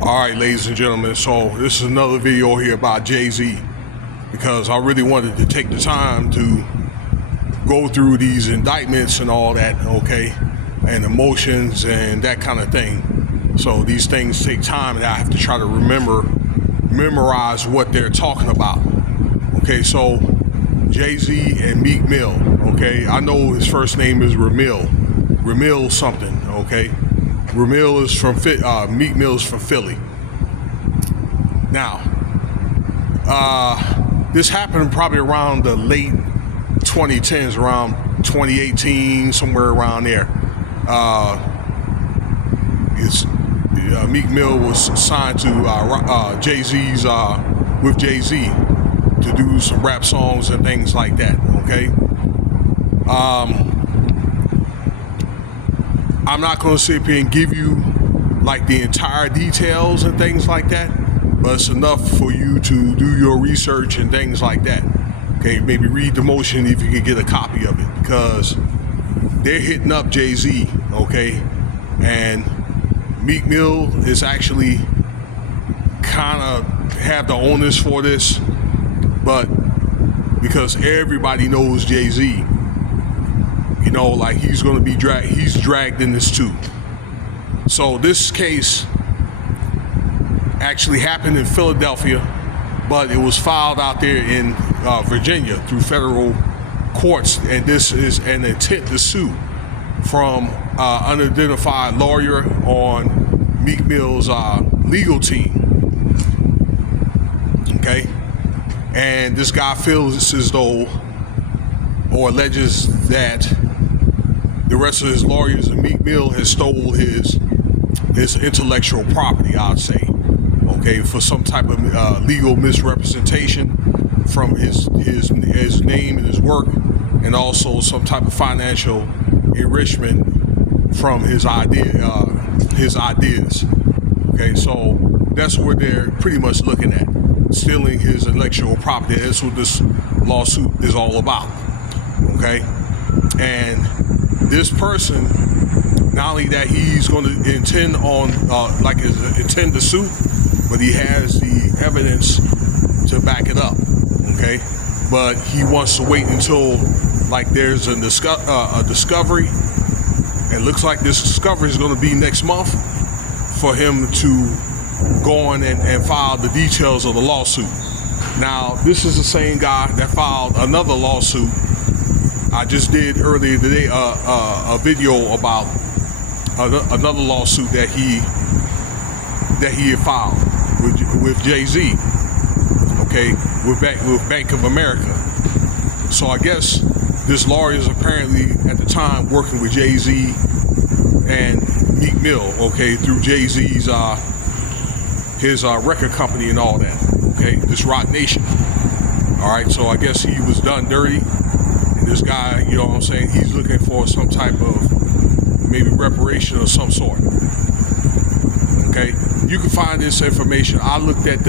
All right, ladies and gentlemen, so this is another video here about JayZ, because I really wanted to take the time to go through these indictments and all that, okay, and emotions and that kind of thing. So these things take time, and I have to try to memorize what they're talking about. Okay, so JayZ and Meek Mill, okay, I know his first name is Ramil something, okay. Ramil is from Meek Mill is from Philly. Now, this happened probably around the late 2010s, around 2018, somewhere around there. Meek Mill was signed to JayZ's with JayZ to do some rap songs and things like that. Okay. I'm not going to sit here and give you like the entire details and things like that, but it's enough for you to do your research and things like that. Okay, maybe read the motion if you can get a copy of it, because they're hitting up JayZ, okay, and Meek Mill is actually kind of have the onus for this, but because everybody knows JayZ, you know, like he's going to be dragged in this too. So this case actually happened in Philadelphia, but it was filed out there in Virginia through federal courts, and this is an intent to sue from unidentified lawyer on Meek Mill's legal team. Okay, and this guy feels as though, or alleges that, the rest of his lawyers and Meek Mill has stole his intellectual property, I'd say, okay, for some type of legal misrepresentation from his name and his work, and also some type of financial enrichment from his ideas. Okay, so that's what they're pretty much looking at, stealing his intellectual property. That's what this lawsuit is all about. Okay, and this person, not only that he's going to intend to sue, but he has the evidence to back it up. Okay, but he wants to wait until like there's a discovery, and looks like this discovery is going to be next month, for him to go on and file the details of the lawsuit. Now, this is the same guy that filed another lawsuit. I just did earlier today a video about another lawsuit that he had filed with JayZ, okay, with Bank of America. So I guess this lawyer is apparently at the time working with JayZ and Meek Mill, okay, through JayZ's his record company and all that, okay, this Rock Nation. All right, so I guess he was done dirty. This guy, you know what I'm saying, he's looking for some type of maybe reparation of some sort. Okay, you can find this information. I looked at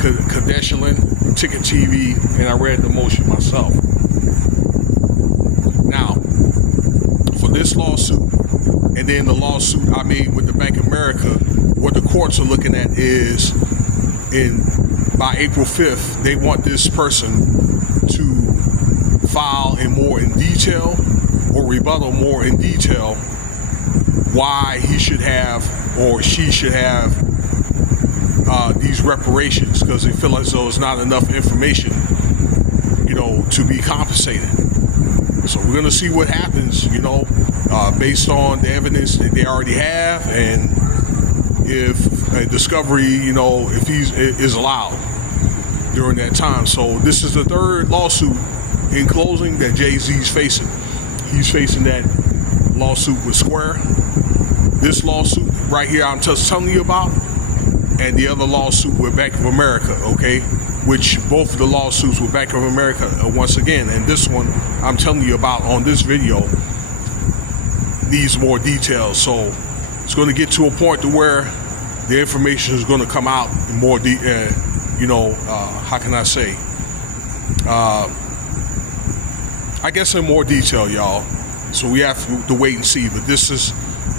Kadeshian, Ticket TV, and I read the motion myself. Now, for this lawsuit, and then the lawsuit I made with the Bank of America, what the courts are looking at is, by April 5th, they want this person to file in detail, or rebuttal more in detail, why he should have, or she should have, these reparations, because they feel as though it's not enough information, you know, to be compensated. So we're gonna see what happens, you know, based on the evidence that they already have, and if a discovery, you know, if is allowed during that time. So this is the third lawsuit, in closing, that JayZ's facing. He's facing that lawsuit with Square, this lawsuit right here I'm just telling you about, and the other lawsuit with Bank of America, okay, which both of the lawsuits with Bank of America, once again, and this one I'm telling you about on this video, needs more details. So it's going to get to a point to where the information is going to come out in more how can I say, I guess in more detail, y'all. So we have to wait and see. But this is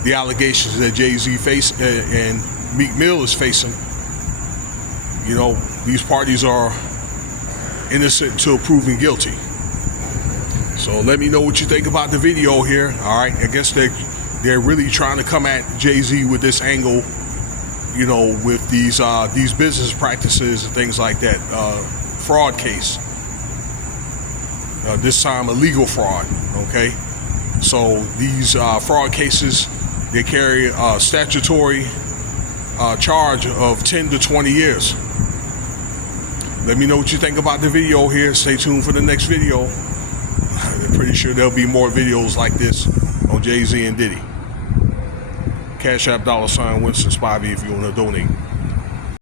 the allegations that JayZ face and Meek Mill is facing, you know, these parties are innocent until proven guilty. So let me know what you think about the video here. All right, I guess they're really trying to come at JayZ with this angle, you know, with these business practices and things like that. Fraud case. This time a legal fraud. Okay, so these fraud cases, they carry a statutory charge of 10 to 20 years. Let me know what you think about the video here. Stay tuned for the next video. I'm pretty sure there'll be more videos like this on JayZ and Diddy. Cash App $Winston Spivey if you want to donate.